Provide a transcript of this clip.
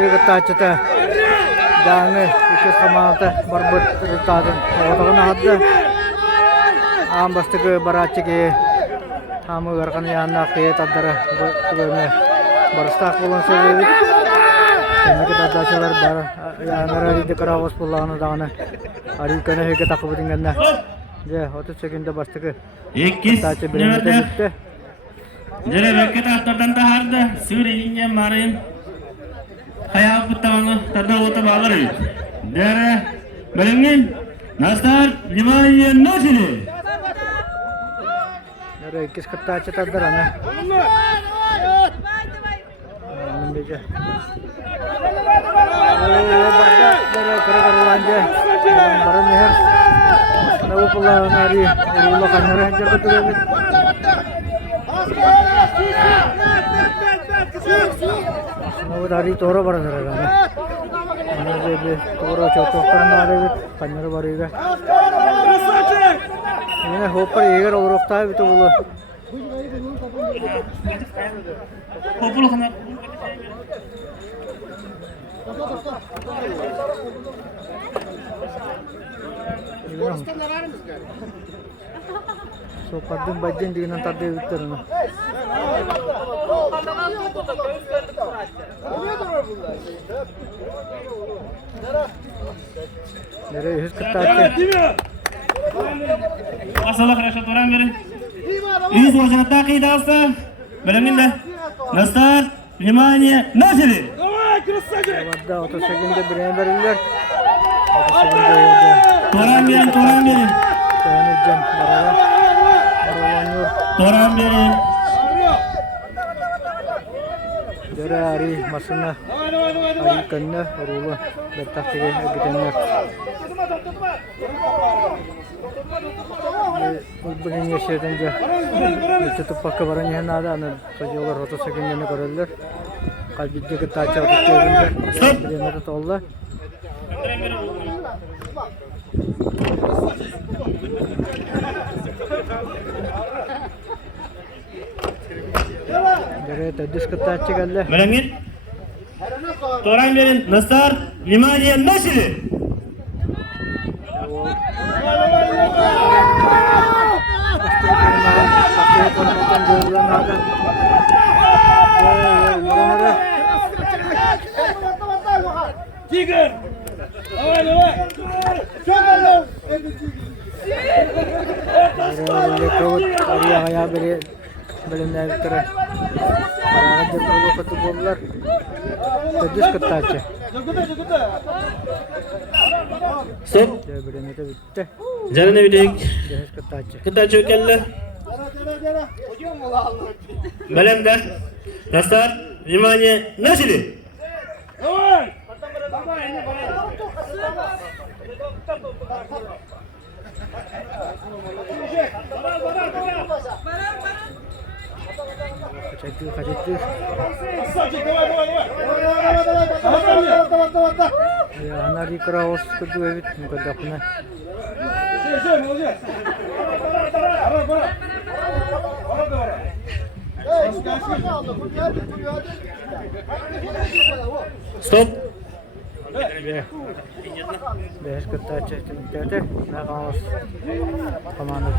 Tığı taçıta. Dağını iki kamanta barbut rıtadın. Otağına haddı. Ağam bastığı baratçı ki. Tamı garkanı yanına kıyı tadları. Tüböme. Barıstak bulan söyleyip. Temeki taddaşalar bar. Yanlara ridi karavas bullağını dağını. Arıkanı heke takıbı dingenler. Je, 30 sekünde bastığı. İkiz Taçı birinci bitti. Jere beket ahtardan da harda suriye marin hayal kutamını tada ota bağlar it. Dere belengin nastar limaya nasili. Nere ikis kıtaçı taddır ana. Nembece. Bada nere kara barın neher. Nabu pula nari urula kanara hancur kutu. Nabu dari toro barang sarana. Mana jadi toro cocok karena ada kanara bariga. Ini hopper eger orang tahu itu bulu. Hopul kana So kadın bacın diğinden tadı bitirme. Nereye hız kıtaçı? masalah rasa orang gere. İz wajana taqi dasta. Belengin de nastar limaya nasili. Vadda 30 sekünde birine verirler. 30 sekünde yedi. Toran berin. Dayanacağım beraber. Aralanıyor. Toran berin. Dere ari masına. Ari kanna rula. Betak sige gidenler. Bugün yaşayınca tutup bakı varan yanada anı çocuğlar 30 sekündeni görürler. Kalbideki taçı atıp görünce birine tutuldu. Dere tedis kıtaçı geldi. Belengin. Toran berin nastar limaya nasili. Tiger! Давай! Чё Ayağı biri bölümler bitire. Arağı cırgılı kutu buldular. Tedis kıtaçı. Stop. Bölümü de bitti. Canına bir tek. Deniz kıtaçı. Kita çökelle. Belemde. Nastar limaya nasili. Давай! Kaçaktı. Ya hanari kraus kudu evit mukadakna. Stop. Deniz kıtaçı. Tete. Ne kaos. Komando